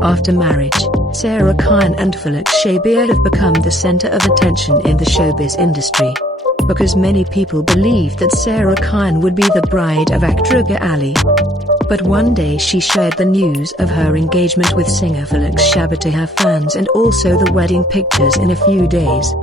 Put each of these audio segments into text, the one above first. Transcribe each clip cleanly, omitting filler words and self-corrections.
After marriage, Sarah Khan and Felix Shabir have become the center of attention in the showbiz industry. Because many people believed that Sarah Khan would be the bride of actor Ali. But one day she shared the news of her engagement with singer Felix Shabir to her fans and also the wedding pictures in a few days.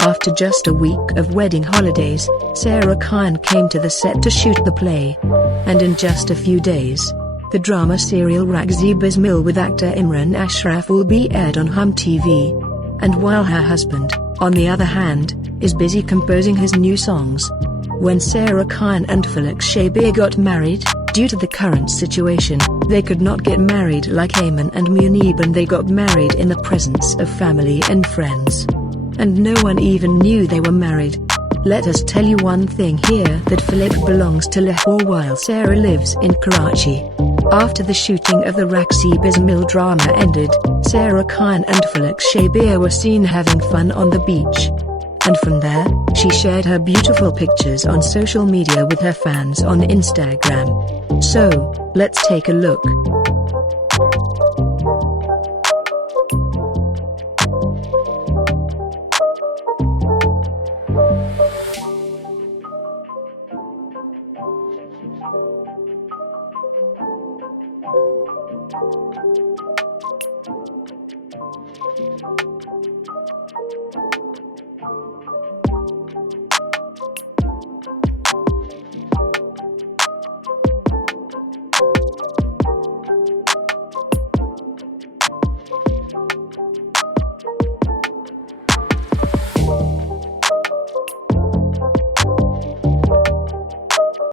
After just a week of wedding holidays, Sarah Khan came to the set to shoot the play. And in just a few days, the drama serial Ragzi Bismil with actor Imran Ashraf will be aired on Hum TV. And while her husband, on the other hand, is busy composing his new songs. When Sarah Khan and Felix Shabir got married, due to the current situation, they could not get married like Ayman and Munib, and they got married in the presence of family and friends. And no one even knew they were married. Let us tell you one thing here, that Philip belongs to Lahore while Sarah lives in Karachi. After the shooting of the Ragzi Bismil drama ended, Sarah Khan and Felix Shabir were seen having fun on the beach. And from there, she shared her beautiful pictures on social media with her fans on Instagram. So, let's take a look.